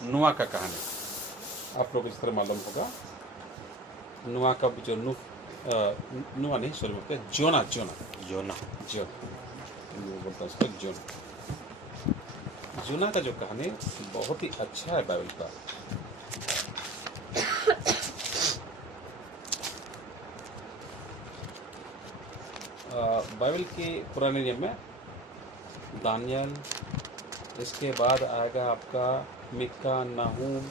नुआ का कहानी आप लोग इस तरह मालूम होगा। नुआ का जो नुआ नहीं सॉरी बोलते हैं जोना जोना योना। जोना बोलता है उसको जोना। जोना का जो कहानी बहुत ही अच्छा है बाइबल का। बाइबल के पुराने नियम में दानियल, इसके बाद आएगा आपका मिका, नाहूम,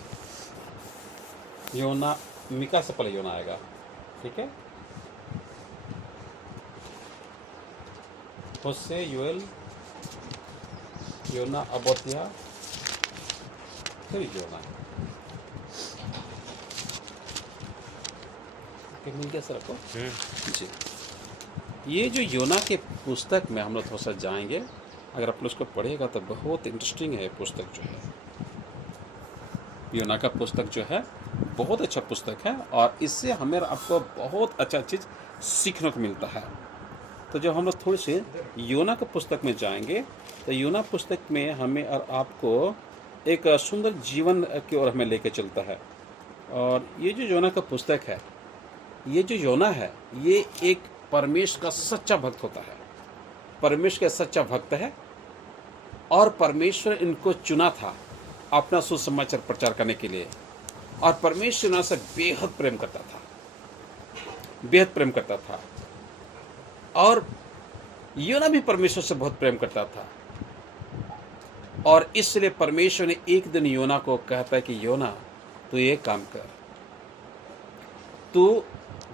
योना। मिका से पहले योना आएगा, ठीक है। होशे, योएल, योना, अबोत्या, फिर योना। मिल गया सर आपको जी। ये जो योना के पुस्तक में हम लोग थोड़ा सा जाएंगे, अगर आप लोग उसको पढ़ेगा तो बहुत इंटरेस्टिंग है। पुस्तक जो है योना का पुस्तक जो है बहुत अच्छा पुस्तक है, और इससे हमें आपको बहुत अच्छा चीज़ सीखने को मिलता है। तो जब हम लोग थोड़ी सी योना के पुस्तक में जाएंगे तो योना पुस्तक में हमें और आपको एक सुंदर जीवन की ओर हमें लेके चलता है। और ये जो योना का पुस्तक है, ये जो योना है, ये एक परमेश्वर का सच्चा भक्त होता है। परमेश्वर का सच्चा भक्त है, और परमेश्वर इनको चुना था अपना सुसमाचार प्रचार करने के लिए। और परमेश्वर योना से बेहद प्रेम करता था, बेहद प्रेम करता था। और योना भी परमेश्वर से बहुत प्रेम करता था। और इसलिए परमेश्वर ने एक दिन योना को कहता है कि योना तू ये काम कर, तू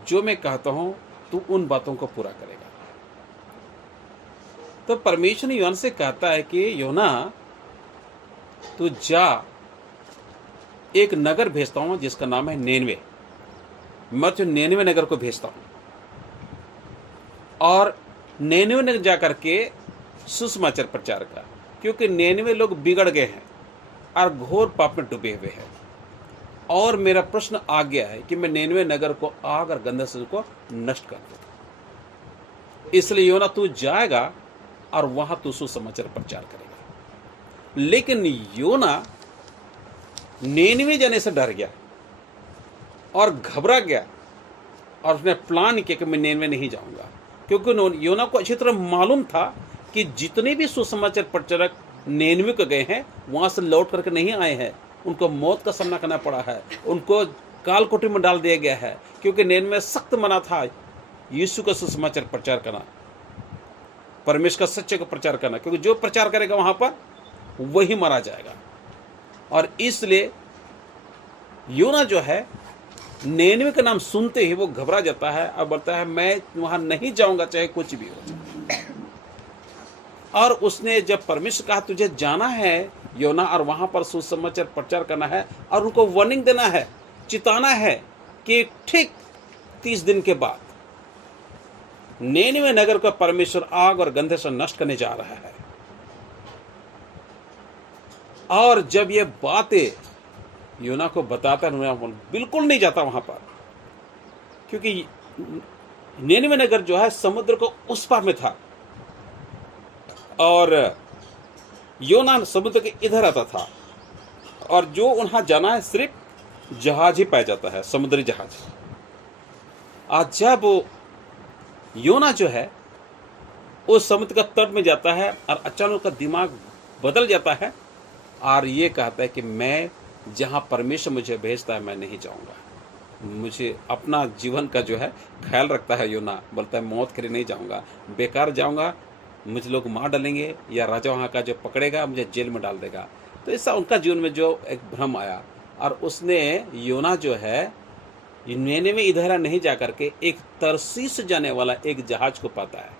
जो मैं कहता हूं तू उन बातों को पूरा करेगा। तो परमेश्वर ने योना से कहता है कि योना तू जा, एक नगर भेजता हूं जिसका नाम है नेनवे। मैं तो नेनवे नगर को भेजता हूं, और नेनवे नगर जाकर के सुसमाचार प्रचार का, क्योंकि नेनवे लोग बिगड़ गए हैं और घोर पाप में डूबे हुए हैं। और मेरा प्रश्न आ गया है कि मैं नेनवे नगर को आग और गंधक से को नष्ट कर दूं। इसलिए योना तू जाएगा और वहां तू सुसमाचार प्रचार करेगा। लेकिन योना नेनवे जाने से डर गया और घबरा गया, और उसने प्लान किया कि मैं नेनवे नहीं जाऊंगा, क्योंकि योना को अच्छी तरह मालूम था कि जितने भी सुसमाचार प्रचारक नेनवे को गए हैं वहां से लौट करके नहीं आए हैं। उनको मौत का सामना करना पड़ा है, उनको काल कोठरी में डाल दिया गया है, क्योंकि नेनवे में सख्त मना था यीशु का सुसमाचार प्रचार करना, परमेश्वर का सच्चे को प्रचार करना, क्योंकि जो प्रचार करेगा वहां पर वही मारा जाएगा। और इसलिए योना जो है नेनवे का नाम सुनते ही वो घबरा जाता है और बोलता है मैं वहां नहीं जाऊंगा चाहे कुछ भी हो। और उसने जब परमेश्वर कहा तुझे जाना है योना, और वहां पर सुसमाचार प्रचार करना है, और उनको वार्निंग देना है, चिताना है कि ठीक 30 दिन के बाद नेनवे नगर को परमेश्वर आग और गंधे से नष्ट करने जा रहा है। और जब ये बातें योना को बताता है, बिल्कुल नहीं जाता वहां पर, क्योंकि नेनवे नगर जो है समुद्र को उस पार में था, और योना समुद्र के इधर आता था। और जो वहां जाना है सिर्फ जहाज ही पाया जाता है, समुद्री जहाज। आज जब योना जो है उस समुद्र का तट में जाता है, और अचानक उसका दिमाग बदल जाता है, और ये कहता है कि मैं जहां परमेश्वर मुझे भेजता है मैं नहीं जाऊंगा। मुझे अपना जीवन का जो है ख्याल रखता है योना, बोलता है मौत के लिए नहीं जाऊंगा, बेकार जाऊंगा, मुझे लोग मार डालेंगे, या राजा वहाँ का जो पकड़ेगा मुझे जेल में डाल देगा। तो ऐसा उनका जीवन में जो एक भ्रम आया, और उसने योना जो है नेनवे में इधर नहीं जा करके एक तरसीस जाने वाला एक जहाज को पाता है,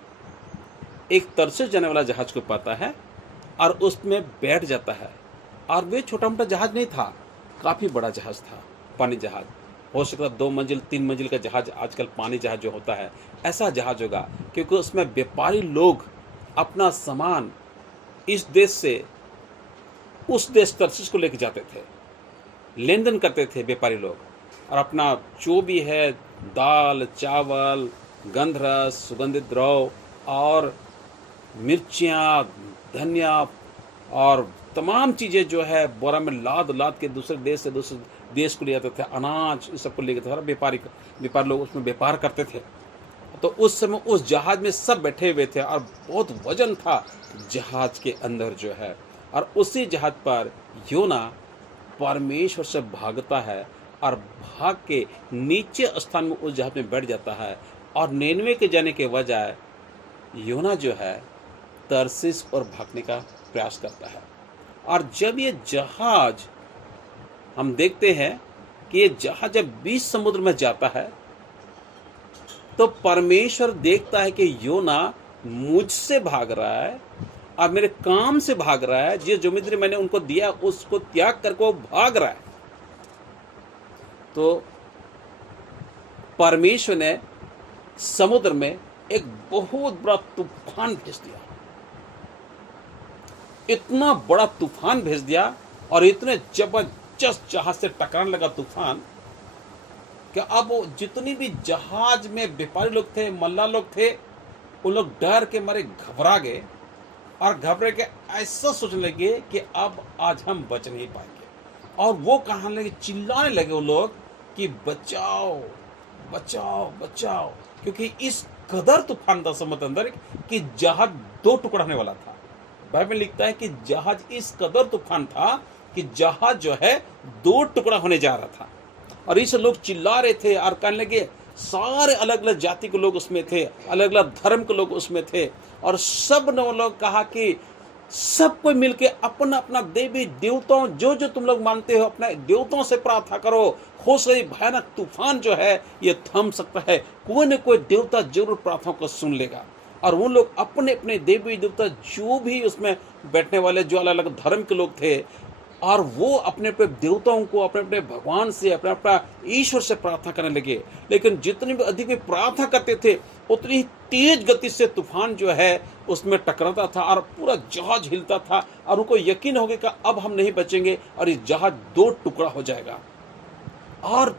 एक तरसीस जाने वाला जहाज को पाता है, और उसमें बैठ जाता है। और वे छोटा मोटा जहाज नहीं था, काफ़ी बड़ा जहाज था, पानी जहाज। हो सकता है 2 मंजिल 3 मंजिल का जहाज, आजकल पानी जहाज जो होता है ऐसा जहाज होगा, क्योंकि उसमें व्यापारी लोग अपना सामान इस देश से उस देश तरसीस को लेकर जाते थे, लेन देन करते थे व्यापारी लोग। और अपना जो भी है दाल, चावल, गंधरस, सुगंधित द्रव और मिर्चियाँ, धनिया और तमाम चीज़ें जो है बोरा में लाद लाद के दूसरे देश से दूसरे देश को ले जाते थे, अनाज इस सबको ले गए थे। व्यापारी लोग उसमें व्यापार करते थे। तो उस समय उस जहाज में सब बैठे हुए थे और बहुत वजन था जहाज के अंदर जो है। और उसी जहाज पर योना परमेश्वर से भागता है और भाग के नीचे स्थान में उस जहाज में बैठ जाता है। और निनवे के जाने के बजाय योना जो है तरसीस और भागने का प्रयास करता है। और जब ये जहाज हम देखते हैं कि ये जहाज जब बीच समुद्र में जाता है तो परमेश्वर देखता है कि योना मुझसे भाग रहा है और मेरे काम से भाग रहा है, जिस जिम्मेदारी मैंने उनको दिया उसको त्याग करके वो भाग रहा है। तो परमेश्वर ने समुद्र में एक बहुत बड़ा तूफान भेज दिया, इतना बड़ा तूफान भेज दिया और इतने जबरदस्त जहाज से टकराने लगा तूफान कि अब जितनी भी जहाज में व्यापारी लोग थे, मल्ला लोग थे, उन लोग डर के मारे घबरा गए और घबरा के ऐसा सोचने लगे कि अब आज हम बच नहीं पाएंगे। और वो कहने लगे, चिल्लाने लगे वो लोग कि बचाओ बचाओ बचाओ, क्योंकि इस कदर तूफान था समुद्र अंदर कि जहाज दो टुकड़ा होने वाला था। बाइबल लिखता है कि जहाज इस कदर तूफान था कि जहाज जो है दो टुकड़ा होने जा रहा था। और इस लोग चिल्ला रहे थे और कहने लगे, सारे अलग अलग जाति के लोग उसमें थे, अलग अलग धर्म के लोग उसमें थे। और सब ने वो लोग कहा कि सब कोई मिलके अपना अपना देवी देवताओं जो जो तुम लोग मानते हो अपने देवताओं से प्रार्थना करो, हो सके भयानक तूफान जो है ये थम सकता है, कोई न कोई देवता जरूर प्रार्थना को सुन लेगा। और वो लोग अपने अपने देवी देवता जो भी उसमें बैठने वाले जो अलग अलग धर्म के लोग थे, और वो अपने अपने देवताओं को अपने अपने भगवान से अपने अपना ईश्वर से प्रार्थना करने लगे। लेकिन जितनी भी अधिक भी प्रार्थना करते थे उतनी ही तेज गति से तूफान जो है उसमें टकराता था और पूरा जहाज हिलता था। और उनको यकीन हो गया कि अब हम नहीं बचेंगे और इस जहाज दो टुकड़ा हो जाएगा। और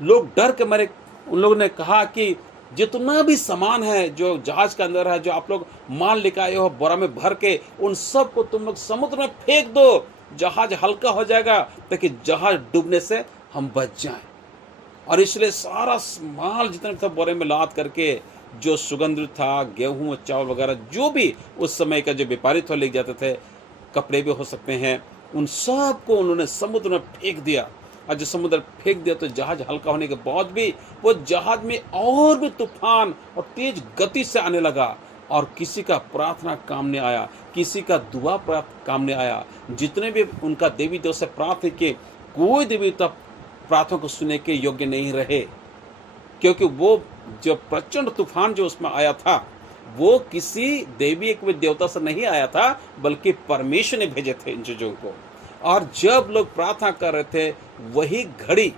लोग डर के मारे उन लोगों ने कहा कि जितना भी सामान है जो जहाज के अंदर है, जो आप लोग माल लेकर आए हो बोरा में भर के, उन सब को तुम लोग समुद्र में फेंक दो, जहाज हल्का हो जाएगा ताकि जहाज डूबने से हम बच जाएं। और इसलिए सारा माल जितना था बोरे में लाद करके, जो सुगंधित था, गेहूं चावल वगैरह जो भी उस समय का जो व्यापारी थे ले जाते थे, कपड़े भी हो सकते हैं, उन सब को उन्होंने समुद्र में फेंक दिया। और जब समुद्र फेंक दिया तो जहाज हल्का होने के बाद भी वो जहाज में और भी तूफान और तेज गति से आने लगा। और किसी का प्रार्थना काम नहीं आया, किसी का दुआ काम नहीं आया। जितने भी उनका देवी देव से प्रार्थना किए, कोई देवी देवता प्रार्थना को सुनने के योग्य नहीं रहे, क्योंकि वो जो प्रचंड तूफान जो उसमें आया था वो किसी देवी एक देवता से नहीं आया था, बल्कि परमेश्वर ने भेजे थे इन चीजों को। और जब लोग प्रार्थना कर रहे थे, वही घड़ी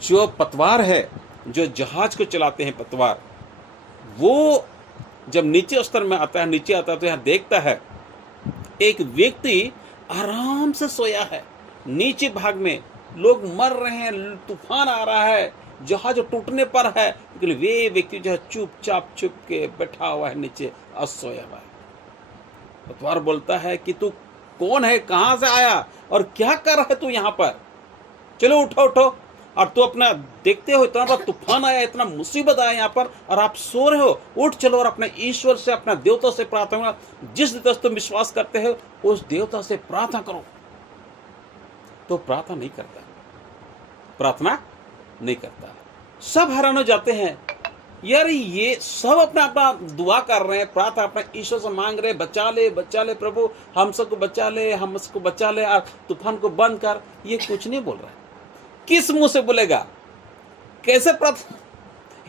जो पतवार है, जो जहाज को चलाते हैं पतवार, वो जब नीचे स्तर में आता है, नीचे आता है तो यहाँ देखता है एक व्यक्ति आराम से सोया है। नीचे भाग में लोग मर रहे हैं, तूफान आ रहा है, जहाज टूटने पर है, लेकिन वे व्यक्ति जो है चुपचाप चुप के बैठा हुआ है नीचे और सोया हुआ है। पतवार बोलता है कि तू कौन है, कहां से आया और क्या कर रहा है तू यहाँ पर? चलो उठो उठो। और तू अपना देखते हो इतना बड़ा तूफान आया, इतना मुसीबत आया यहाँ पर और आप सो रहे हो, उठ चलो और अपने ईश्वर से, अपना देवता से प्रार्थना, जिस देवता से तुम विश्वास करते हो उस देवता से प्रार्थना करो। तो प्रार्थना नहीं करता, प्रार्थना नहीं करता। सब हैरान हो जाते हैं, यार ये सब अपना अपना दुआ कर रहे हैं, प्रार्थना अपना ईश्वर से मांग रहे, बचा ले प्रभु, हम सबको बचा ले, हम सबको बचा ले, और तूफान को बंद कर। ये कुछ नहीं बोल रहा है। किस मुंह से बोलेगा? कैसे प्रार्थना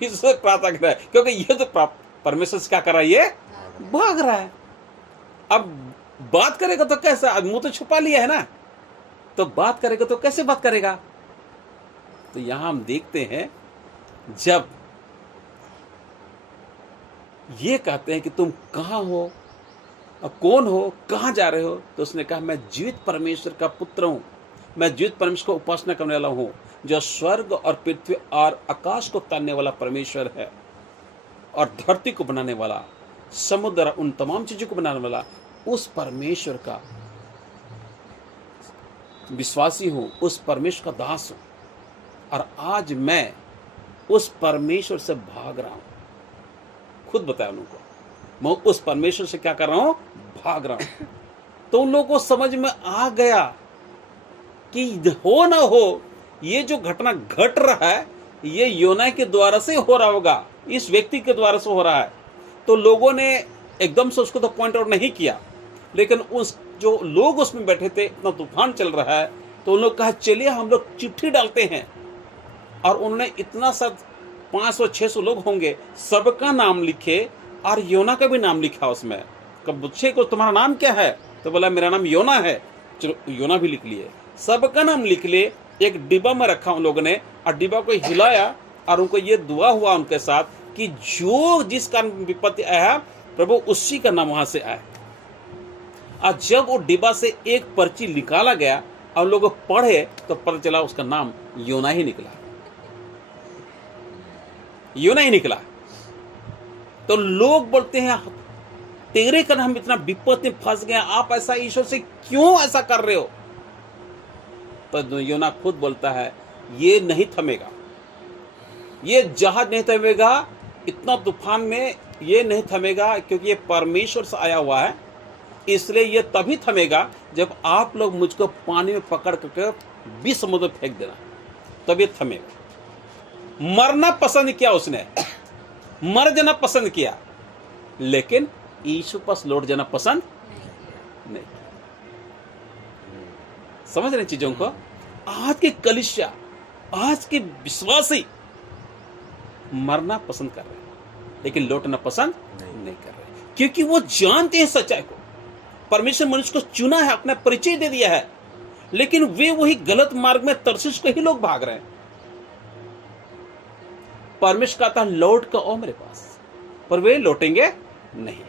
ईश्वर प्रार्थना कर रहा है? क्योंकि ये तो परमेश्वर से क्या कर रहा है, ये भाग रहा है। अब बात करेगा तो कैसा? मुंह तो छुपा लिया है ना, तो बात करेगा तो कैसे बात करेगा? तो यहां हम देखते हैं जब ये कहते हैं कि तुम कहां हो और कौन हो, कहां जा रहे हो, तो उसने कहा मैं जीवित परमेश्वर का पुत्र हूं, मैं जीवित परमेश्वर को उपासना करने वाला हूं, जो स्वर्ग और पृथ्वी और आकाश को तानने वाला परमेश्वर है, और धरती को बनाने वाला, समुद्र, उन तमाम चीजों को बनाने वाला, उस परमेश्वर का विश्वासी हूं, उस परमेश्वर का दास हूं, और आज मैं उस परमेश्वर से भाग रहा हूं। खुद बताया उनको, मैं उस परमेश्वर से क्या कर रहा हूं? भाग रहा हूं। तो उन लोगों को समझ में आ गया कि हो ना हो, ये जो घटना घट रहा है ये योना के द्वारा से हो रहा होगा, इस व्यक्ति के द्वारा से हो रहा है। तो लोगों ने एकदम से उसको तो पॉइंट आउट नहीं किया, लेकिन उस जो लोग उसमें बैठे थे, इतना तूफान चल रहा है, तो उन लोग कहा चलिए हम लोग चिट्ठी डालते हैं। और उन्होंने इतना सा 500-600 लोग होंगे, सबका नाम लिखे और योना का भी नाम लिखा उसमें। कब पूछे को तुम्हारा नाम क्या है, तो बोला मेरा नाम योना है। चलो योना भी लिख लिए, सबका नाम लिख लिए, एक डिब्बा में रखा उन लोगों ने, और डिब्बा को हिलाया, और उनको ये दुआ हुआ उनके साथ कि जो जिस कारण विपत्ति आया प्रभु उसी का नाम वहां से आया। और जब वो डिब्बा से एक पर्ची निकाला गया और लोग पढ़े तो पता चला उसका नाम योना ही निकला, योना ही निकला। तो लोग बोलते हैं तेरे कारण हम इतना विपत्ति में फंस गए, आप ऐसा ईश्वर से क्यों ऐसा कर रहे हो? तो योना खुद बोलता है ये नहीं थमेगा, ये जहाज नहीं थमेगा, इतना तूफान में ये नहीं थमेगा, क्योंकि ये परमेश्वर से आया हुआ है। इसलिए ये तभी थमेगा जब आप लोग मुझको पानी में पकड़ करके 20 समुद्र में फेंक देना, तब ये थमेगा। मरना पसंद किया उसने, मर जाना पसंद किया, लेकिन यीशु पास लौट जाना पसंद नहीं। समझ रहे चीजों को? आज के कलीसिया, आज के विश्वासी मरना पसंद कर रहे हैं, लेकिन लौटना पसंद नहीं कर रहे, क्योंकि वो जानते हैं सच्चाई को। परमेश्वर मनुष्य को चुना है, अपना परिचय दे दिया है, लेकिन वे वही गलत मार्ग में तरसीस को ही लोग भाग रहे हैं। परमेश्वर कहता है लौट कर आओ मेरे पास, पर वे लौटेंगे नहीं,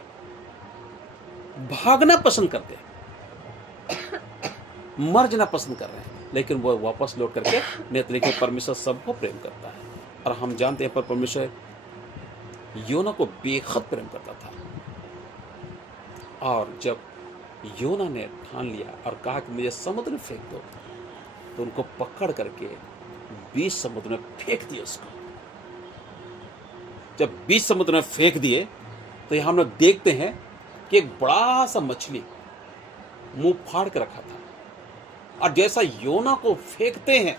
भागना पसंद करते हैं, मर जाना पसंद कर रहे हैं, लेकिन वो वापस लौट करके नहीं। लेकिन परमेश्वर सबको प्रेम करता है, और हम जानते हैं पर परमेश्वर योना को बेहद प्रेम करता था। और जब योना ने ठान लिया और कहा कि मुझे समुद्र में फेंक दो, तो उनको पकड़ करके 20 समुद्र में फेंक दिए उसको। जब 20 समुद्र में फेंक दिए तो यहां हम लोग देखते हैं कि एक बड़ा सा मछली मुंह फाड़ के रखा था, और जैसा योना को फेंकते हैं,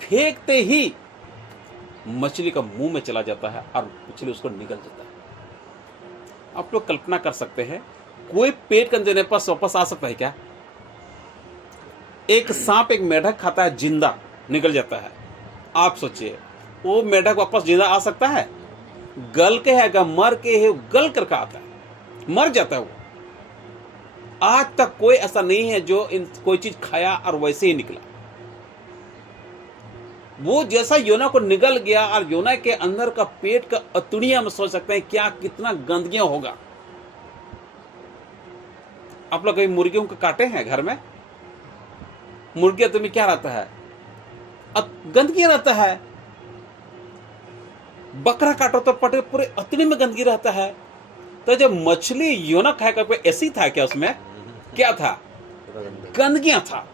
फेंकते ही मछली का मुंह में चला जाता है और मछली उसको निगल जाता है। आप लोग कल्पना कर सकते हैं कोई पेट के अंदर पास वापस आ सकता है क्या? एक सांप एक मेढक खाता है, जिंदा निकल जाता है। आप सोचिए वो मेढक वापस जिंदा आ सकता है? गल के है, मर के है, गल करके आता है, मर जाता है वो। आज तक कोई ऐसा नहीं है जो कोई चीज खाया और वैसे ही निकला। वो जैसा योना को निगल गया, और योना के अंदर का पेट का अतुड़िया में सोच सकते हैं क्या कितना गंदगियां होगा। आप लोग कभी मुर्गियों को काटे हैं घर में? मुर्गियां तुम्हें क्या रहता है? गंदगी रहता है। बकरा काटो तो पटे पूरे अतड़ी में गंदगी रहता है। तो जब मछली योना खाएगा कोई ऐसी था क्या? उसमें क्या था? गंदगियां था,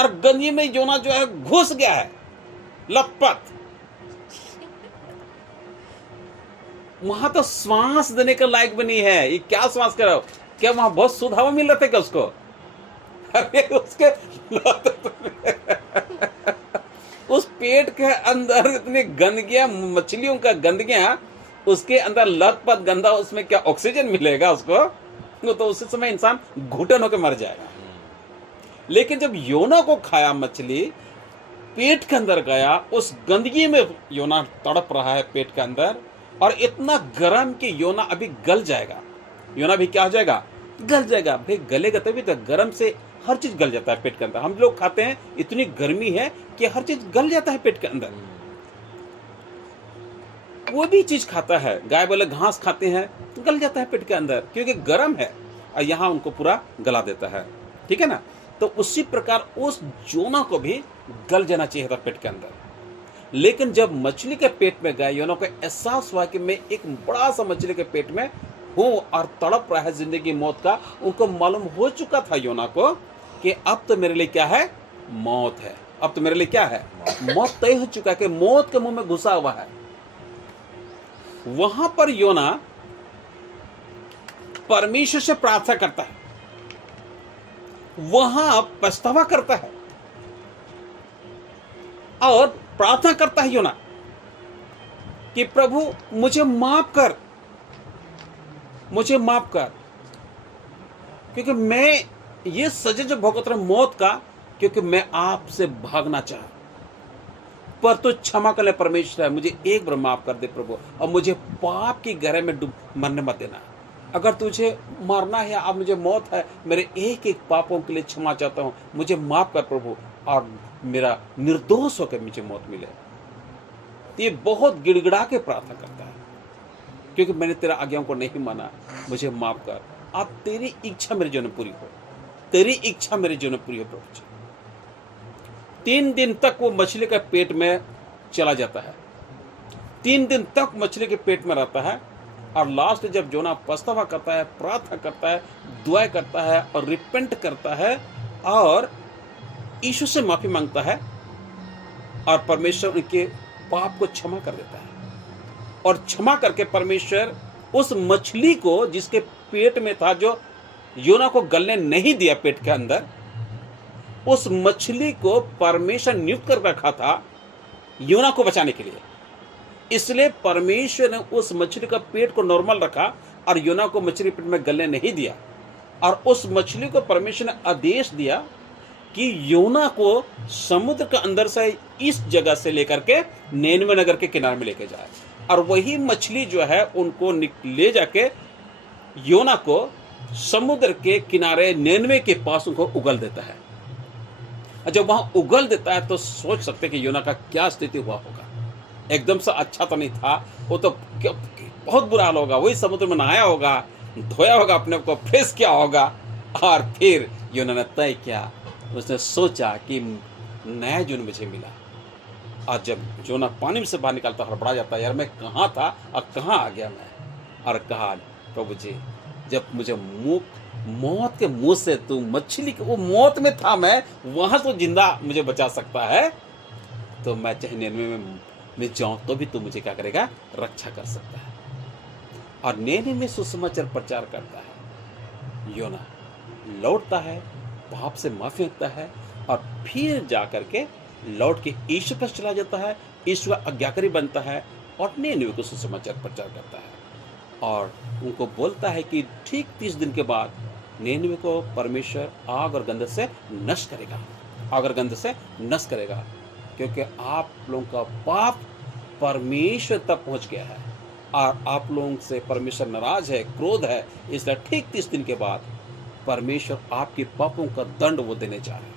और गंदगी में योना जो है घुस गया है लपत। वहां तो श्वास देने का लायक भी नहीं है। ये क्या श्वास करो? क्या वहां बहुत शुद्ध हवा मिल रहा था क्या उसको? अरे उसके उस पेट के अंदर इतनी गंदगियां, मछलियों का गंदगियां, उसके अंदर लथपथ गंदा, उसमें क्या ऑक्सीजन मिलेगा उसको? तो उसी समय इंसान घुटन होकर मर जाएगा। लेकिन जब योना को खाया मछली, पेट के अंदर गया, उस गंदगी में योना तड़प रहा है पेट के अंदर, और इतना गर्म कि योना अभी गल जाएगा। योना भी क्या हो जाएगा? गल जाएगा। भाई गलेगा तभी तो, गर्म से हर चीज गल जाता है पेट के अंदर। हम लोग खाते हैं, इतनी गर्मी है कि हर चीज गल जाता है पेट के अंदर। वो भी चीज खाता है, गाय वाले घास खाते हैं, गल जाता है पेट के अंदर, क्योंकि गर्म है, और यहां उनको पूरा गला देता है। ठीक है ना? तो उसी प्रकार उस योना को भी गल जाना चाहिए था पेट के अंदर। लेकिन जब मछली के पेट में गया, योना को एहसास हुआ कि मैं एक बड़ा सा मछली के पेट में हूं और तड़प रहा है जिंदगी मौत का, उनको मालूम हो चुका था योना को कि अब तो मेरे लिए क्या है, मौत है। अब तो मेरे लिए क्या है, मौत तय हो चुका है कि मौत के मुंह में घुसा हुआ है। वहां पर योना परमेश्वर से प्रार्थना करता है, वहां पछतावा करता है और प्रार्थना करता है योना कि प्रभु मुझे माफ कर, मुझे माफ कर, क्योंकि मैं ये सजा जो भुगत रहा हूं मौत का, क्योंकि मैं आपसे भागना चाह, पर तो क्षमा कर ले परमेश्वर, मुझे एक बार माफ कर दे प्रभु, और मुझे पाप की गहराई में डूब मरने मत देना। अगर तुझे मारना है, अब मुझे मौत है, मेरे एक एक पापों के लिए क्षमा चाहता हूं, मुझे माफ कर प्रभु, और मेरा निर्दोष होकर मुझे मौत मिले। ये बहुत गिड़गिड़ा के प्रार्थना करता है, क्योंकि मैंने तेरा आज्ञाओं को नहीं माना, मुझे माफ कर, आप तेरी इच्छा मेरे जीवन में पूरी हो, तेरी इच्छा मेरे जीवन में पूरी हो प्रभु जी। 3 दिन तक वो मछली के पेट में चला जाता है, 3 दिन तक मछली के पेट में रहता है, और लास्ट जब जोना पछतावा करता है, प्रार्थना करता है, दुआ करता है और रिपेंट करता है और यीशु से माफी मांगता है, और परमेश्वर उनके पाप को क्षमा कर देता है। और क्षमा करके परमेश्वर उस मछली को, जिसके पेट में था, जो योना को गलने नहीं दिया पेट के अंदर, उस मछली को परमेश्वर नियुक्त कर रखा था योना को बचाने के लिए। इसलिए परमेश्वर ने उस मछली का पेट को नॉर्मल रखा और योना को मछली पेट में गलने नहीं दिया। और उस मछली को परमेश्वर ने आदेश दिया कि योना को समुद्र के अंदर से इस जगह से लेकर के नेनवे नगर के किनारे में लेके जाए, और वही मछली जो है उनको ले जाके योना को समुद्र के किनारे नेनवे के पास उनको उगल देता है। जब वहां उगल देता है तो सोच सकते कि योना का क्या स्थिति हुआ होगा। एकदम से अच्छा तो नहीं था, वो तो बहुत बुरा हाल होगा। वही समुद्र में नहाया होगा, धोया होगा, अपने को फ्रेश किया होगा, और फिर योना ने तय किया, उसने सोचा कि नया जीवन मुझे मिला। और जब योना पानी में से बाहर निकलता हड़बड़ा जाता है, यार मैं कहाँ था और कहाँ आ गया मैं। और कहा प्रभु जी, जब मुझे मौत के मुंह से तू मछली के वो मौत में था, मैं वहां तो जिंदा मुझे बचा सकता है, तो मैं चाहे नेनवे में जाऊं तो भी तू मुझे क्या करेगा, रक्षा कर सकता है। और नेनवे में सुसमाचार प्रचार करता है। योना लौटता है, पाप से माफी मांगता है, और फिर जाकर के लौट के यीशु पर चला जाता है, यीशु का आज्ञाकारी बनता है और नेनवे को सुसमाचार प्रचार करता है। और उनको बोलता है कि ठीक 30 दिन के बाद नेनवे को परमेश्वर आग और गंध से नष्ट करेगा, आग और गंध से नष्ट करेगा, क्योंकि आप लोगों का पाप परमेश्वर तक पहुंच गया है और आप लोगों से परमेश्वर नाराज है, क्रोध है। इसलिए ठीक 30 दिन के बाद परमेश्वर आपके पापों का दंड वो देने जा रहे हैं।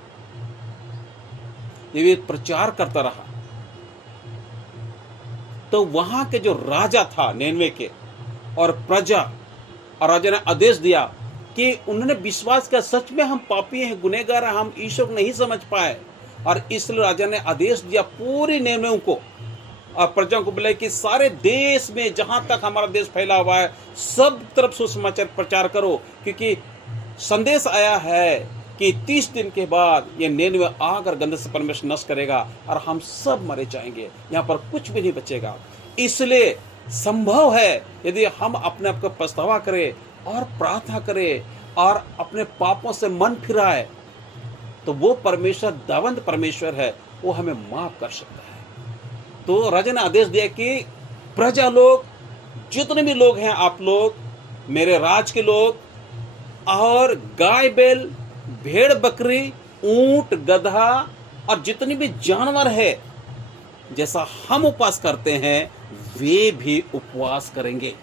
ये प्रचार करता रहा, तो वहां के जो राजा था नेनवे के और प्रजा, और राजा ने आदेश दिया कि उन्होंने विश्वास किया सच में हम पापी हैं, गुनहगार हैं, हम ईश्वर को नहीं समझ पाए। और इसलिए राजा ने आदेश दिया पूरी नेनवे को और प्रजा को बोले कि सारे देश में जहां तक हमारा देश फैला हुआ है, सब तरफ सुसमाचार प्रचार करो, क्योंकि संदेश आया है कि 30 दिन के बाद ये नेनवे आग और गंध से परमेश्वर नष्ट करेगा और हम सब मरे जाएंगे, यहाँ पर कुछ भी नहीं बचेगा। इसलिए संभव है यदि हम अपने आप को पछतावा करें और प्रार्थना करें और अपने पापों से मन फिराए, तो वो परमेश्वर दावंद परमेश्वर है, वो हमें माफ कर सकता है। तो राजा ने आदेश दिया कि प्रजा लोग, जितने भी लोग हैं, आप लोग मेरे राज के लोग, और गाय बैल, भेड़ बकरी, ऊंट, गधा और जितने भी जानवर है, जैसा हम उपवास करते हैं वे भी उपवास करेंगे।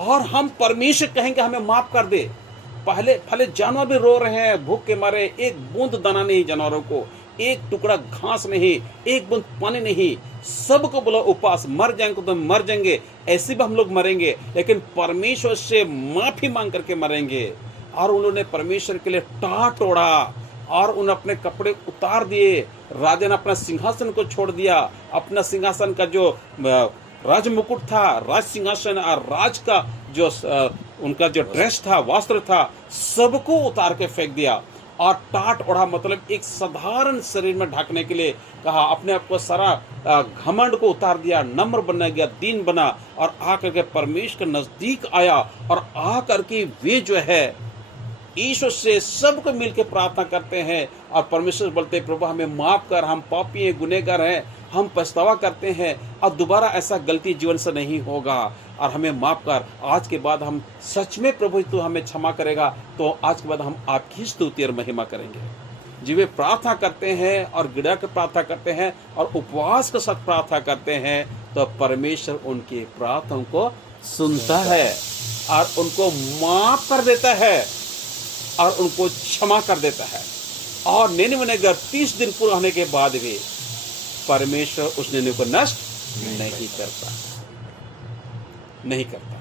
और हम परमेश्वर कहेंगे हमें माफ कर दे। पहले जानवर भी रो रहे हैं भूख के मारे, एक बूंद दाना नहीं जानवरों को, एक टुकड़ा घास नहीं, एक बूंद पानी नहीं, सबको बोला उपवास, मर जाएंगे तो मर जाएंगे, ऐसे भी हम लोग मरेंगे, लेकिन परमेश्वर से माफी मांग करके मरेंगे। और उन्होंने परमेश्वर के लिए टाट ओढ़ा और उन्होंने अपने कपड़े उतार दिए। राजा ने अपना सिंहासन को छोड़ दिया, अपना सिंहासन का जो राज मुकुट था, राज सिंहासन और राज का जो उनका जो ड्रेस था, वस्त्र था, सबको उतार के फेंक दिया और टाट ओढ़ा, मतलब एक साधारण शरीर में ढकने के लिए कहा। अपने आप को सारा घमंड को उतार दिया, नम्र बना गया, दीन बना और आकर के परमेश्वर के नजदीक आया और आकर के वे जो है ईश्वर से सबको मिलकर प्रार्थना करते हैं और परमेश्वर बोलते हैं, प्रभु हमें माफ कर, हम पापी हैं, गुनहगार हैं, हम पछतावा करते हैं और दोबारा ऐसा गलती जीवन से नहीं होगा और हमें माफ कर। आज के बाद हम सच में प्रभु तू हमें क्षमा करेगा तो आज के बाद हम आपकी स्तुति और महिमा करेंगे। जी वे प्रार्थना करते हैं और गिड़ा कर प्रार्थना करते हैं और उपवास के साथ प्रार्थना करते हैं तो परमेश्वर उनकी प्रार्थनाओं को सुनता है और उनको माफ कर देता है और उनको क्षमा कर देता है। और निन्नवे नगर 30 दिन पूरा होने के बाद भी परमेश्वर उस निन्नवे को नष्ट नहीं करता।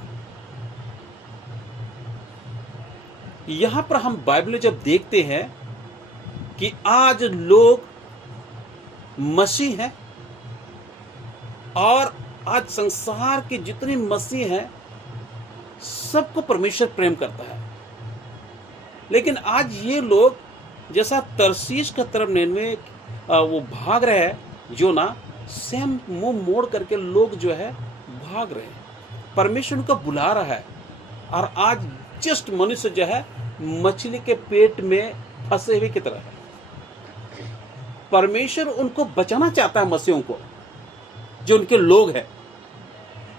यहां पर हम बाइबल में जब देखते हैं कि आज लोग मसीह हैं और आज संसार के जितने मसीह हैं सबको परमेश्वर प्रेम करता है, लेकिन आज ये लोग जैसा तरसीश का तरफ निन्नवे वो भाग रहे हैं, योना सेम मुंह मोड़ करके लोग जो है भाग रहे हैं। परमेश्वर उनको बुला रहा है और आज जस्ट मनुष्य जो है मछली के पेट में फंसे हुए की तरह है। परमेश्वर उनको बचाना चाहता है, मसीहों को जो उनके लोग हैं,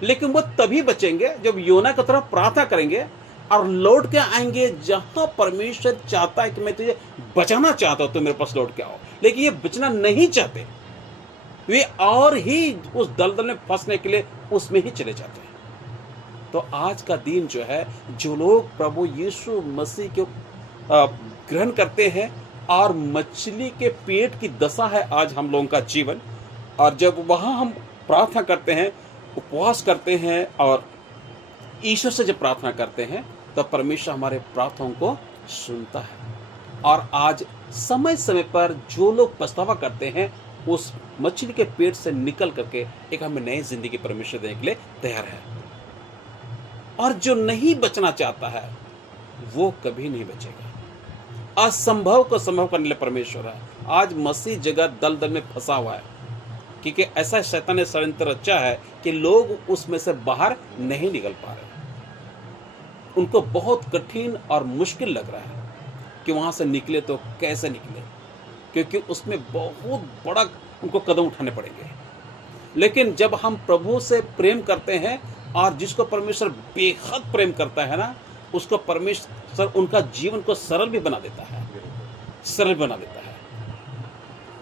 लेकिन वो तभी बचेंगे जब योना की तरफ प्रार्थना करेंगे और लौट के आएंगे जहां परमेश्वर चाहता है कि मैं तुझे बचाना चाहता हूं, तो मेरे पास लौट के आओ। लेकिन ये बचना नहीं चाहते, वे और ही उस दलदल में फंसने के लिए उसमें ही चले जाते हैं। तो आज का दिन जो है, जो लोग प्रभु यीशु मसीह को ग्रहण करते हैं और मछली के पेट की दशा है आज हम लोगों का जीवन, और जब वहां हम प्रार्थना करते हैं, उपवास करते हैं और ईश्वर से जब प्रार्थना करते हैं तो परमेश्वर हमारे प्रार्थनाओं को सुनता है। और आज समय समय पर जो लोग पछतावा करते हैं उस मछली के पेट से निकल करके एक हमें नई जिंदगी परमेश्वर देने के लिए तैयार है। और जो नहीं बचना चाहता है वो कभी नहीं बचेगा। असंभव को संभव करने के लिए परमेश्वर है। आज मसीह जगत दलदल में फंसा हुआ है क्योंकि ऐसा शैतान ने षड्यंत्र रचा है कि लोग उसमें से बाहर नहीं निकल पा रहे। उनको बहुत कठिन और मुश्किल लग रहा है कि वहां से निकले तो कैसे निकले, क्योंकि उसमें बहुत बड़ा उनको कदम उठाने पड़ेंगे। लेकिन जब हम प्रभु से प्रेम करते हैं और जिसको परमेश्वर बेहद प्रेम करता है ना, उसको परमेश्वर उनका जीवन को सरल भी बना देता है, सरल बना देता है।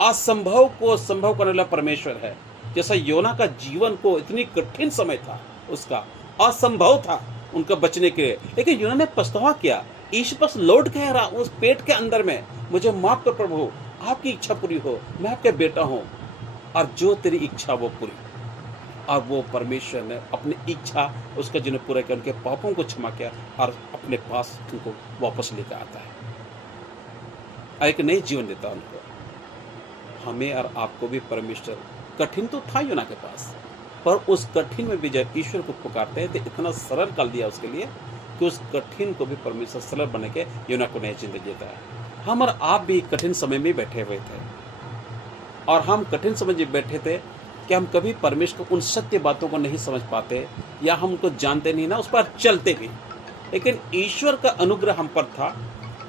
असंभव को संभव करने वाला परमेश्वर है। जैसा योना का जीवन को इतनी कठिन समय था, उसका असंभव था उनका बचने के लिए, लेकिन योना ने पछतावा किया, ईश्वर पास लौट के रहा उस पेट के अंदर में, मुझे माफ कर प्रभु, आपकी इच्छा पूरी हो, मैं आपका बेटा हूं और जो तेरी इच्छा वो पूरी। और वो परमेश्वर ने अपनी इच्छा उसका जिन्हें पूरा किया, उनके पापों को क्षमा किया और अपने पास उनको वापस लेकर आता है, एक नई जीवन देता है उनको। हमें और आपको भी परमेश्वर, कठिन तो था योना के पास, पर उस कठिन में भी जब ईश्वर को पुकारते हैं तो इतना सरल कर दिया उसके लिए कि उस कठिन को भी परमेश्वर सरल बने के योना को नई जिंदगी देता है। हम और आप भी कठिन समय में बैठे हुए थे और हम कठिन समय में बैठे थे कि हम कभी परमेश्वर को उन सत्य बातों को नहीं समझ पाते या हम उनको जानते नहीं ना, उस पर चलते भी। लेकिन ईश्वर का अनुग्रह हम पर था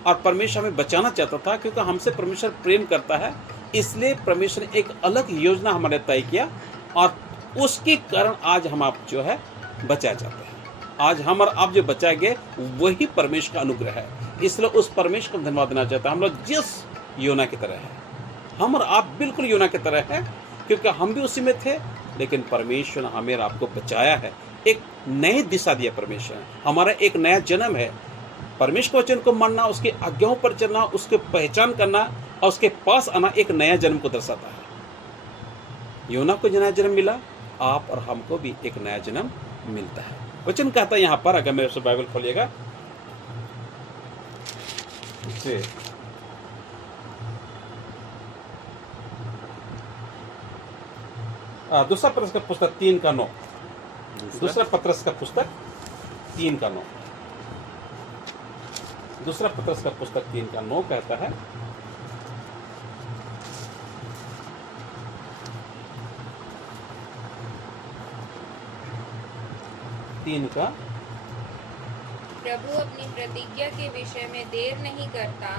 और परमेश्वर हमें बचाना चाहता था, क्योंकि हमसे परमेश्वर प्रेम करता है, इसलिए परमेश्वर ने एक अलग योजना हमारे तय किया और उसके कारण आज हम आप जो है बचाए जाते हैं। आज हम और आप जो बचाए गए वही परमेश्वर का अनुग्रह है, इसलिए उस परमेश्वर को धन्यवाद देना चाहता है। हम लोग जिस योना की तरह है, हम और आप बिल्कुल योना की तरह है, क्योंकि हम भी उसी में थे, लेकिन परमेश्वर ने हमें और आपको बचाया है, एक नई दिशा दिया परमेश्वर। हमारा एक नया जन्म है, परमेश्वर वचन को मानना, उसकी आज्ञाओं पर चलना, उसकी पहचान करना और उसके पास आना एक नया जन्म को दर्शाता है। योना को नया जन्म मिला, आप और हमको भी एक नया जन्म मिलता है। वचन कहता है यहाँ पर, अगर मेरे से बाइबल खोलिएगा, दूसरा पुस्तक 3:9, दूसरा पत्रस का पुस्तक 3:9। दूसरा पत्रस का पुस्तक 3:9 कहता है, प्रभु अपनी प्रतिज्ञा के विषय में देर नहीं करता,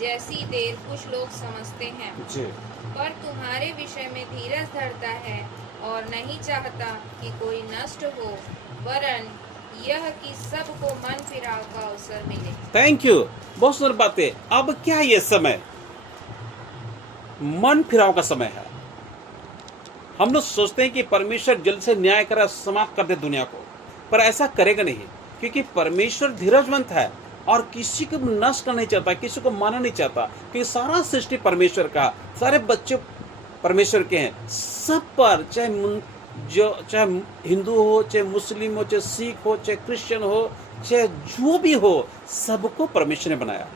जैसी देर कुछ लोग समझते हैं, जी, पर तुम्हारे विषय में धीरज धरता है और नहीं चाहता कि कोई नष्ट हो, वरन यह कि सबको मन फिराव का अवसर मिले। Thank you. बहुत सुंदर बातें। अब क्या ये समय मन फिराव का समय है? हम लोग सोचते हैं कि परमेश्वर जल्द से न्याय करा, समाप्त कर दे दुनिया को, पर ऐसा करेगा नहीं, क्योंकि परमेश्वर धीरजवंत है और किसी को नष्ट करना नहीं चाहता, किसी को मारना नहीं चाहता, क्योंकि सारा सृष्टि परमेश्वर का, सारे बच्चे परमेश्वर के हैं। सब पर, चाहे हिंदू हो, चाहे मुस्लिम हो, चाहे सिख हो, चाहे क्रिश्चियन हो, चाहे जो भी हो, सबको परमेश्वर ने बनाया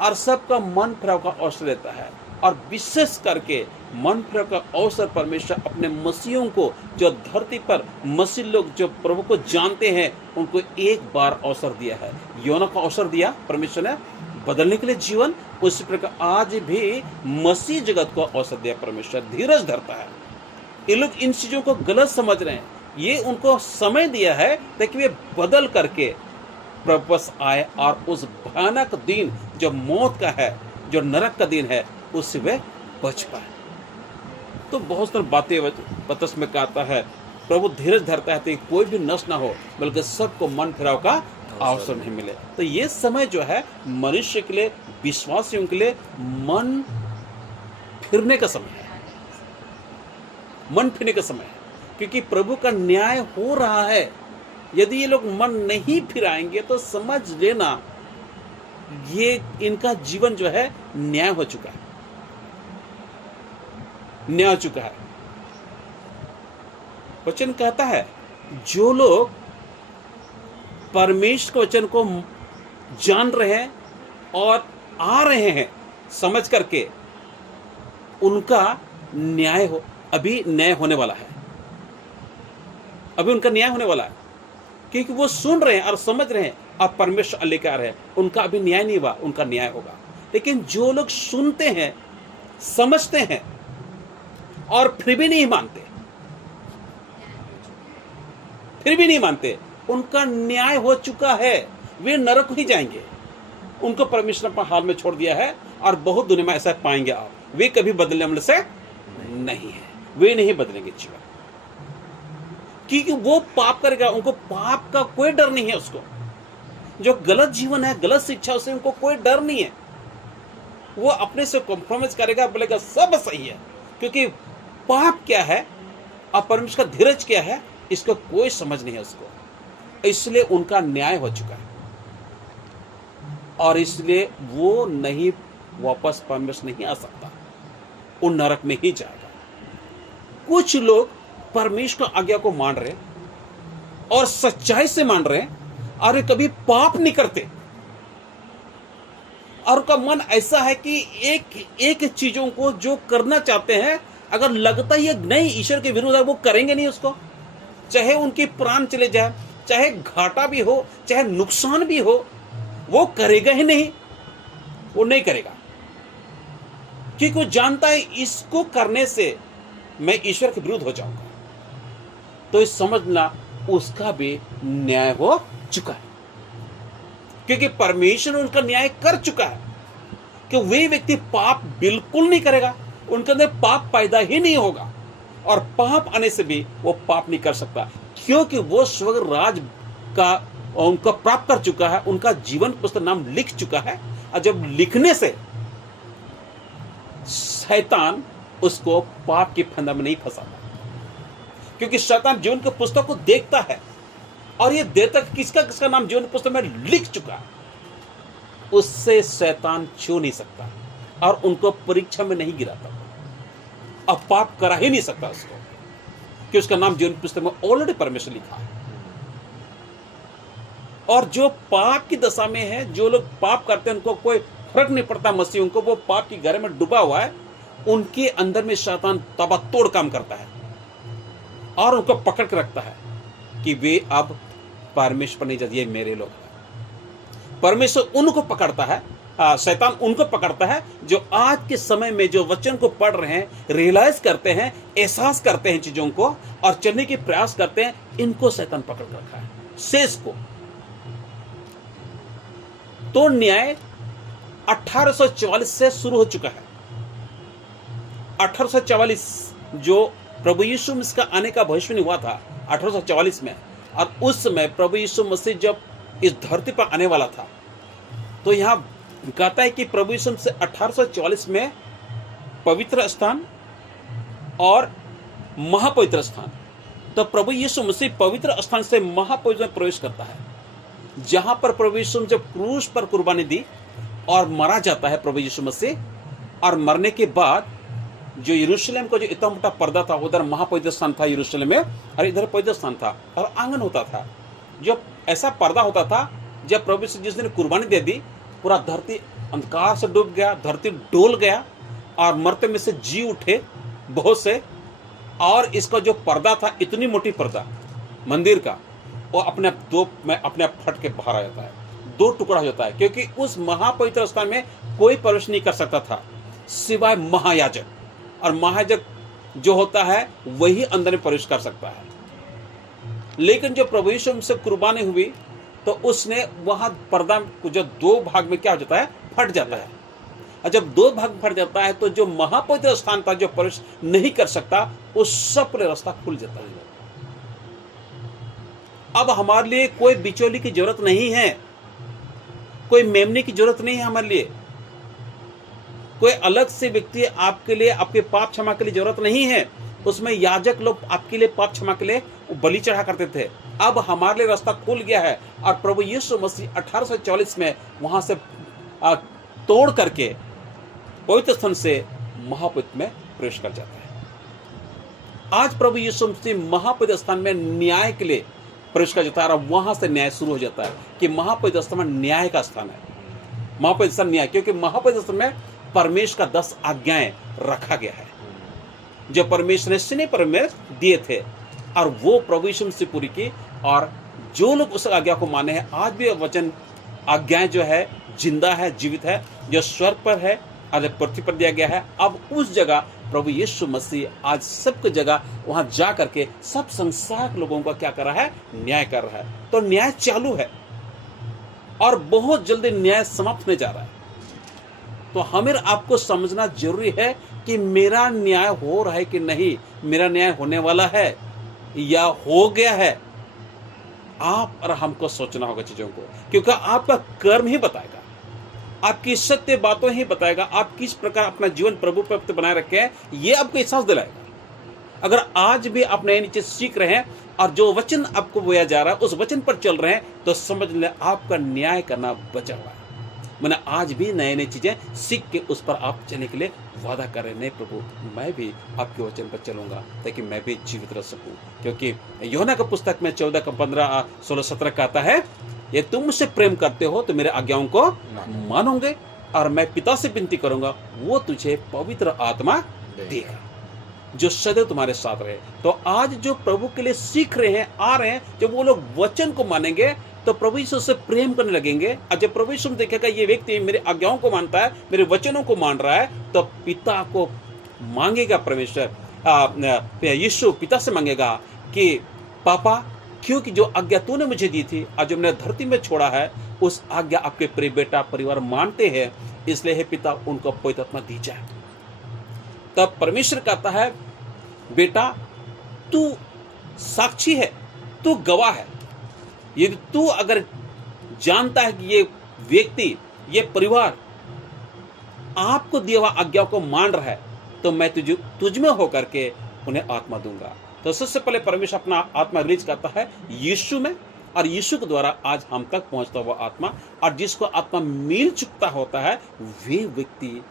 और सबका मन फिराव का अवसर देता है। और विशेष करके मन फिराव का अवसर परमेश्वर अपने मसीहों को, जो धरती पर मसीह लोग जो प्रभु को जानते हैं, उनको एक बार अवसर दिया है। योना को अवसर दिया परमेश्वर ने बदलने के लिए जीवन, उसी प्रकार आज भी मसीह जगत को अवसर दिया परमेश्वर। धीरज धरता है। ये लोग इन चीजों को गलत समझ रहे हैं। ये उनको समय दिया है ताकि वे बदल करके वापस आए और उस भयानक दिन जो मौत का है, जो नरक का दिन है, उससे वे बच पाए। तो बहुत सारी बातें पत्रस में कहता है, प्रभु धीरज धरता है ताकि कोई भी नष्ट ना हो, बल्कि सबको मन फिराव का अवसर नहीं मिले। तो ये समय जो है मनुष्य के लिए, विश्वासियों के लिए मन फिरने का समय है, मन फिरने का समय है, क्योंकि प्रभु का न्याय हो रहा है। यदि ये लोग मन नहीं फिराएंगे तो समझ लेना ये इनका जीवन जो है न्याय हो चुका है, न्याय हो चुका है। वचन कहता है, जो लोग परमेश्वर के वचन को जान रहे हैं और आ रहे हैं समझ करके, उनका न्याय हो, अभी न्याय होने वाला है, अभी उनका न्याय होने वाला है, क्योंकि वो सुन रहे हैं और समझ रहे हैं, अब परमेश्वर लेकर आ रहे हैं। उनका अभी न्याय नहीं हुआ, उनका न्याय होगा। लेकिन जो लोग सुनते हैं, समझते हैं और फिर भी नहीं मानते, फिर भी नहीं मानते, उनका न्याय हो चुका है, वे नरक ही जाएंगे। उनको परमेश्वर अपने हाल में छोड़ दिया है और बहुत दुनिया में ऐसा पाएंगे आप। वे कभी बदलने वाले से नहीं है, वे नहीं बदलेंगे जीवन, क्योंकि वो पाप करेगा। उनको पाप का कोई डर नहीं है। उसको जो गलत जीवन है, गलत शिक्षा, उससे उनको कोई डर नहीं है। वो अपने से कॉम्प्रोमाइज करेगा, बोलेगा सब सही है, क्योंकि पाप क्या है और परमेश्वर का धीरज क्या है, इसको कोई समझ नहीं है उसको। इसलिए उनका न्याय हो चुका है और इसलिए वो नहीं वापस परमेश्वर नहीं आ सकता, वो नरक में ही जाएगा। कुछ लोग परमेश्वर की आज्ञा को मान रहे और सच्चाई से मान रहे और वे कभी पाप नहीं करते, और उनका मन ऐसा है कि एक चीजों को जो करना चाहते हैं, अगर लगता ही नहीं ईश्वर के विरुद्ध है, वो करेंगे नहीं उसको। चाहे उनकी प्राण चले जाए, चाहे घाटा भी हो, चाहे नुकसान भी हो, वो करेगा ही नहीं, वो नहीं करेगा, क्योंकि वो जानता है इसको करने से मैं ईश्वर के विरुद्ध हो जाऊंगा। तो इस समझना उसका भी न्याय हो चुका है, क्योंकि परमेश्वर ने उनका न्याय कर चुका है कि वे व्यक्ति पाप बिल्कुल नहीं करेगा, उनके अंदर पाप पैदा ही नहीं होगा, और पाप आने से भी वो पाप नहीं कर सकता, क्योंकि वो स्वर्ग राज का उनका प्राप्त कर चुका है, उनका जीवन पुस्तक नाम लिख चुका है। और जब लिखने से शैतान उसको पाप के फंदा में नहीं फंसाता, क्योंकि शैतान जीवन के पुस्तक को देखता है और ये देखता है किसका किसका नाम जीवन पुस्तक में लिख चुका है, उससे शैतान छू नहीं सकता और उनको परीक्षा में नहीं गिराता, अब पाप करा ही नहीं सकता उसको, कि उसका नाम जीवन पुस्तक में ऑलरेडी परमेश्वर लिखा है। और जो पाप की दशा में है, जो लोग पाप करते हैं, उनको कोई फर्क नहीं पड़ता मसीह को, वो पाप की गहरे में डूबा हुआ है, उनके अंदर में शैतान ताबड़तोड़ काम करता है और उनको पकड़ के रखता है कि वे अब परमेश्वर पर नहीं जाते, ये मेरे लोग हैं। परमेश्वर उनको पकड़ता है, शैतान उनको पकड़ता है जो आज के समय में जो वचन को पढ़ रहे हैं, रियलाइज करते हैं, एहसास करते हैं चीजों को और चलने की प्रयास करते हैं, इनको शैतान पकड़ कर रखा है, शेष को। तो न्याय 1844 से शुरू हो चुका है। 1844 जो प्रभु यीशु मसीह का आने का भविष्यवाणी हुआ था 1844 में, और उस समय प्रभु यीशु मसीह जब इस धरती पर आने वाला था, तो यहां कहता है कि प्रभु यीशु मसीह 1844 में पवित्र स्थान और महापवित्र स्थान, तो प्रभु यीशु मसीह पवित्र स्थान से महापवित्र में प्रवेश करता है, जहां पर प्रभु यीशु जब क्रूस पर कुर्बानी दी और मरा जाता है प्रभु यीशु मसीह, और मरने के बाद जो यरूशलेम का जो इतना मोटा पर्दा था, उधर महापवित्र स्थान था यरूशलेम में, और इधर पवित्र स्थान था और आंगन होता था। जो ऐसा पर्दा होता था, जब प्रभु यीशु जिस दिन कुर्बानी दे दी, पूरा धरती अंधकार से डूब गया, धरती डोल गया और मरते में से जी उठे बहुत से, और इसका जो पर्दा था, इतनी मोटी पर्दा मंदिर का, वो अपने आप दो में अपने आप फट के बाहर आ जाता है, दो टुकड़ा हो जाता है, क्योंकि उस महापवित्र स्थान में कोई प्रवेश नहीं कर सकता था सिवाय महायाजक, और महायाजक जो होता है वही अंदर में प्रवेश कर सकता है। लेकिन जो प्रभु यीशु से कुर्बानी हुई, तो उसने वहां पर्दा जो दो भाग में क्या हो जाता है, फट जाता है, और जब दो भाग में फट जाता है, तो जो महापवित्र स्थान था जो प्रवेश नहीं कर सकता, उस सब पर रास्ता खुल जाता है। अब हमारे लिए कोई बिचौली की जरूरत नहीं है, कोई मेमने की जरूरत नहीं है हमारे लिए, कोई अलग से व्यक्ति आपके लिए आपके पाप क्षमा के लिए जरूरत नहीं है। उसमें याजक लोग आपके लिए पाप क्षमा के लिए बलि चढ़ा करते थे। अब हमारे लिए रास्ता खुल गया है, और प्रभु यीशु मसीह 1844 में वहां से तोड़ करके पवित्र स्थान से महापवित्र में प्रवेश कर जाता है। आज प्रभु यीशु मसीह महापवित्र स्थान में न्याय के लिए प्रवेश कर जाता है, और वहां से न्याय शुरू हो जाता है कि महापवित्र स्थान में न्याय का स्थान है। महापवित्र स्थान न्याय, क्योंकि महापवित्र स्थान में परमेश्वर का 10 आज्ञाएं रखा गया है, जो परमेश्वर ने सिने पर में दिए थे, और वो प्रभु यीशु मसीह पूरी की। और जो लोग उस आज्ञा को माने हैं, आज भी वचन आज्ञाएं जो है जिंदा है, जीवित है, जो स्वर्ग पर है और पृथ्वी पर दिया गया है। अब उस जगह प्रभु यीशु मसीह आज सबकी जगह वहां जा करके सब संसार के लोगों का क्या कर रहा है, न्याय कर रहा है। तो न्याय चालू है और बहुत जल्दी न्याय समाप्त होने जा रहा है। तो हमें आपको समझना जरूरी है कि मेरा न्याय हो रहा है कि नहीं, मेरा न्याय होने वाला है या हो गया है। आप और हमको सोचना होगा चीजों को, क्योंकि आपका कर्म ही बताएगा, आपकी सत्य बातों ही बताएगा आप किस प्रकार अपना जीवन प्रभु पर बनाए रखे हैं, ये आपको एहसास दिलाएगा। अगर आज भी आप नए नीचे सीख रहे हैं और जो वचन आपको बोया जा रहा है उस वचन पर चल रहे हैं, तो समझ लें आपका न्याय करना बचा हुआ है। मैंने आज भी नए नई चीजें सीख के उस पर आप चलने के लिए वादा कर रहे हैं, नहीं प्रभु मैं भी आपके वचन पर चलूंगा ताकि मैं भी जीवित रह सकूं। क्योंकि यूहन्ना का पुस्तक में 14 का 15 16 17 कहता है, ये तुम मुझसे प्रेम करते हो तो मेरे आज्ञाओं को मानोगे, और मैं पिता से विनती करूंगा वो तुझे पवित्र आत्मा देगा जो सदैव तुम्हारे साथ रहे। तो आज जो प्रभु के लिए सीख रहे हैं, आ रहे हैं, जब वो लोग वचन को मानेंगे तो प्रभु यीशु से प्रेम करने लगेंगे। और जब प्रभु यीशु देखेगा ये व्यक्ति मेरे आज्ञाओं को मानता है, मेरे वचनों को मान रहा है, तो पिता को मांगेगा, परमेश्वर यीशु पिता से मांगेगा कि पापा क्योंकि जो आज्ञा तूने मुझे दी थी और जो मैंने धरती में छोड़ा है, उस आज्ञा आपके प्रिय बेटा परिवार मानते हैं, इसलिए हे पिता उनको पवित्र आत्मा दी जाए। तब परमेश्वर कहता है, बेटा तू साक्षी है, तू गवाह है। यदि तू अगर जानता है कि ये व्यक्ति, ये परिवार आपको दिया हुआ आज्ञा को मान रहा है, तो मैं तुझ में होकर के उन्हें आत्मा दूंगा। तो सबसे पहले परमेश्वर अपना आत्मा रिलीज करता है यीशु में, और यीशु के द्वारा आज हम तक पहुंचता हुआ आत्मा, और जिसको आत्मा मिल चुकता होता है वे व्यक्ति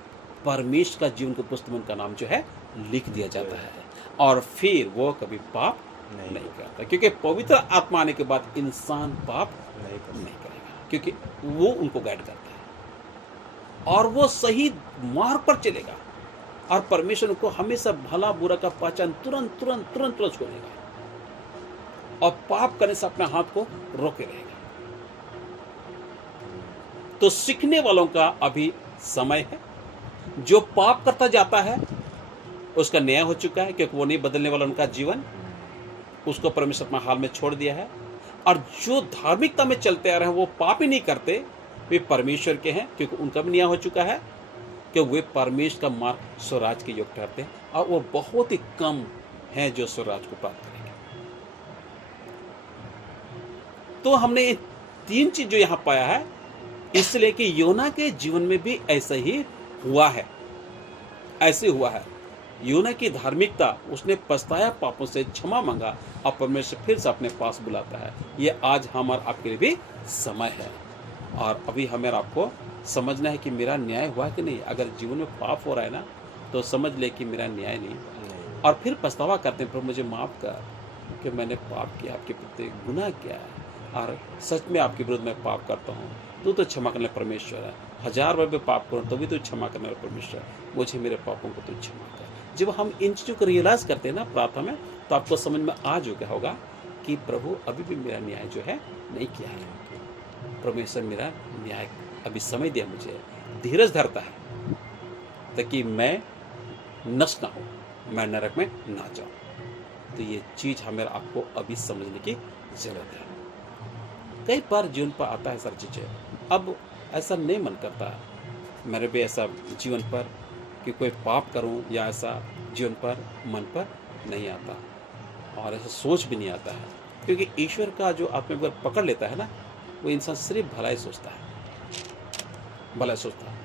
परमेश्वर का जीवन के पुस्तक में उनका नाम जो है लिख दिया जाता है, और फिर वो कभी पाप नहीं करता। क्योंकि पवित्र आत्मा आने के बाद इंसान पाप नहीं करेगा, क्योंकि वो उनको गाइड करता है और वो सही मार्ग पर चलेगा, और परमेश्वर को हमेशा भला बुरा का पहचान तुरंत छोड़ेगा। और पाप करने से अपने हाथ को रोके रहेगा। तो सीखने वालों का अभी समय है। जो पाप करता जाता है उसका न्याय हो चुका है, क्योंकि वो नहीं बदलने वाला उनका जीवन, उसको परमेश्वर अपना हाल में छोड़ दिया है। और जो धार्मिकता में चलते आ रहे हैं वो पाप ही नहीं करते, वे परमेश्वर के हैं, क्योंकि उनका भी न्याय हो चुका है कि वे परमेश्वर का मार्ग स्वराज के योग ठहरते हैं, और वो बहुत ही कम हैं जो स्वराज को प्राप्त करेंगे। तो हमने ये 3 चीज जो यहां पाया है, इसलिए कि योना के जीवन में भी ऐसा ही हुआ है, ऐसे हुआ है। योना की धार्मिकता, उसने पछताया, पापों से क्षमा मांगा, और परमेश्वर फिर से अपने पास बुलाता है। ये आज हमारे आपके लिए भी समय है। और अभी हमें आपको समझना है कि मेरा न्याय हुआ कि नहीं। अगर जीवन में पाप हो रहा है ना, तो समझ ले कि मेरा न्याय नहीं हुआ, और फिर पछतावा करते हैं, प्रभु मुझे माफ कर कि मैंने पाप किया, आपके प्रति गुनाह किया है, और सच में आपके विरुद्ध मैं पाप करता हूँ। तू तो क्षमा करने परमेश्वर है, 1000 बार भी पाप करूँ तो भी तू क्षमा करने वाला परमेश्वर है, मुझे मेरे पापों को तू क्षमा कर। जब हम इन चीज़ों को रियलाइज करते हैं ना प्रार्थना में, तो आपको समझ में आ चुका होगा कि प्रभु अभी भी मेरा न्याय जो है नहीं किया है। परमेश्वर मेरा न्याय अभी समय दिया, मुझे धीरज धरता है ताकि मैं नष्ट ना हो, मैं नरक में ना जाऊं। तो ये चीज हमें आपको अभी समझने की जरूरत है। कई बार जीवन पर आता है सारी चीजें, अब ऐसा नहीं मन करता है मेरे भी ऐसा जीवन पर कि कोई पाप करूं, या ऐसा जीवन पर मन पर नहीं आता, और ऐसा सोच भी नहीं आता है, क्योंकि ईश्वर का जो आप में अगर पकड़ लेता है ना, वो इंसान सिर्फ भलाई सोचता है, भलाई सोचता है।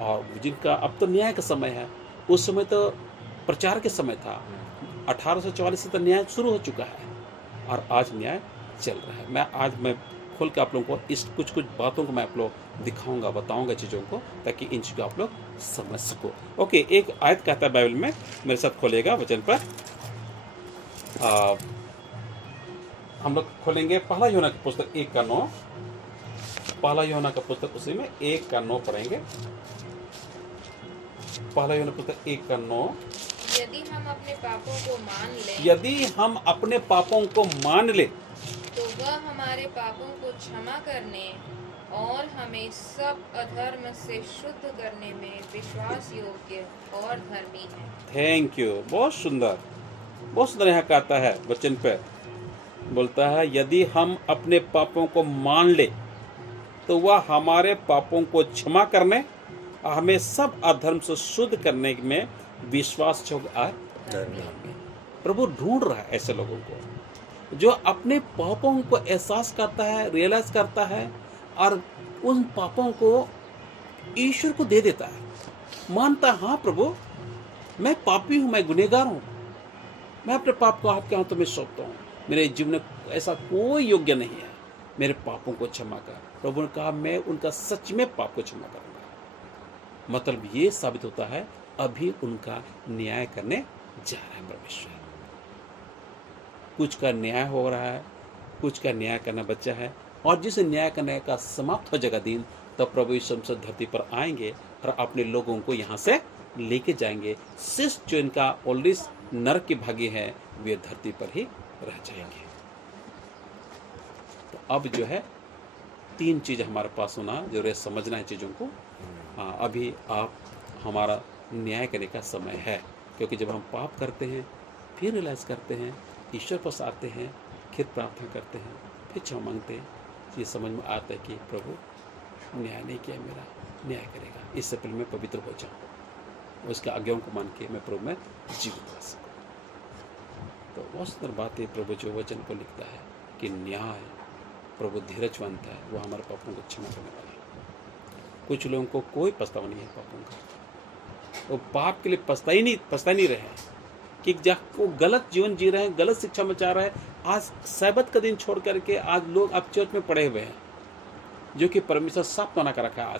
और जिनका अब तो न्याय का समय है, उस समय तो प्रचार के समय था, 1844 से तो न्याय शुरू हो चुका है, और आज न्याय चल रहा है। मैं खोल के आप लोगों को इस कुछ बातों को मैं आप लोग दिखाऊंगा, बताऊंगा चीज़ों को, ताकि इन चीज़ों को आप लोग समझ सको। ओके, एक आयत कहता है बाइबल में, मेरे साथ खोलिएगा वचन पर। हम लोग खोलेंगे पहला यूहन्ना की पुस्तक 1:9। पहला यूहन्ना का पुस्तक उसी में 1:9 पढ़ेंगे। पहला यूहन्ना पुस्तक 1:9। यदि हम अपने पापों को मान लें, यदि हम अपने पापों को मान ले, तो वह हमारे पापों को क्षमा करने और हमें सब अधर्म से शुद्ध करने में विश्वास योग्य और धर्मी है। थैंक यू, बहुत सुंदर, बहुत सुंदर यहाँ कहता है वचन पे, बोलता है यदि हम अपने पापों को मान ले तो वह हमारे पापों को क्षमा करने और हमें सब अधर्म से शुद्ध करने में विश्वास योग्य और धर्मी है। प्रभु ढूंढ रहा है ऐसे लोगों को जो अपने पापों को एहसास करता है, रियलाइज करता है, और उन पापों को ईश्वर को दे देता है, मानता है हाँ प्रभु मैं पापी हूँ, मैं गुनहगार हूँ, मैं अपने पाप को आपके हाथों में सौंपता हूँ, मेरे जीवन में ऐसा कोई योग्य नहीं है, मेरे पापों को क्षमा कर। प्रभु ने कहा मैं उनका सच में पाप को क्षमा करूंगा। मतलब ये साबित होता है अभी उनका न्याय करने जा रहा है परमेश्वर। कुछ का न्याय हो रहा है, कुछ का न्याय करना बच्चा है, और जिस न्याय करने का समाप्त हो जाएगा दिन, तब प्रभु यीशु मसीह धरती पर आएंगे और अपने लोगों को यहाँ से लेके जाएंगे। शेष जो इनका ऑलरेडी नरक के भागी है वे धरती पर ही रह जाएंगे। तो अब जो है 3 चीज हमारे पास होना जरूर है, समझना है चीज़ों को। अभी आप हमारा न्याय करने का समय है, क्योंकि जब हम पाप करते हैं फिर रियलाइज करते हैं, ईश्वर पास आते हैं, फिर प्रार्थना करते हैं, फिर क्षमा मांगते हैं, ये समझ में आता है कि प्रभु न्याय नहीं किया, मेरा न्याय करेगा, इससे पहले मैं पवित्र हो जाऊँ, उसका आज्ञाओं को मान के मैं प्रभु में जीवित रह सकूँ। तो बहुत सुंदर बात है प्रभु जो वचन को लिखता है कि न्याय, प्रभु धीरजवंत है, वो हमारे पापों को क्षमा करने वाला है। कुछ लोगों को कोई पछतावा नहीं है पापों का, वो पाप के लिए पछता ही नहीं रहे हैं कि वो गलत जीवन जी रहे हैं, गलत शिक्षा में जा रहे हैं। आज सैबत का दिन छोड़ करके आज लोग अब चर्च में पड़े हुए हैं, जो कि परमेश्वर साफ मना कर रखा है आज